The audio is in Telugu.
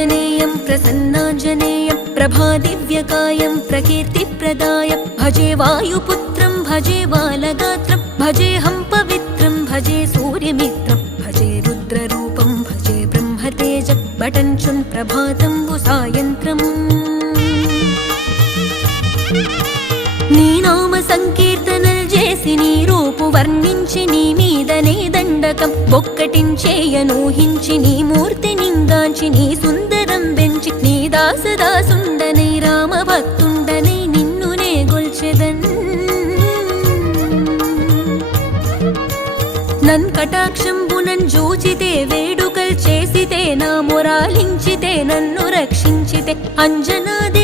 आञ्जनेयं प्रसन्नाञ्जनेयं प्रभादिव्यकायं प्रकीर्तिप्रदाय भजे वायुपुत्रं भजे बालगात्रं भजेऽहं पवित्रं भजे सूर्यमित्रं भजे रुद्ररूपं भजे ब्रह्मतेज बटञ्चुन् प्रभातं सायन्त्रम् నీ నామ సంకీర్తనలు చేసి నీ రూపు వర్ణించి నీ మీదనే దండకం ఒక్కటించేయనూహించి నీ మూర్తి నింగాంచి నీ సుందరం పెంచి నీ దాసదాసుండనై రామభక్తుండనై నిన్నునే గొల్చెదన్ నన్ కటాక్షంబునన్ జూచితే వేడుకల్ చేసితే నా మొరాలించితే నన్ను రక్షించితే అంజనాది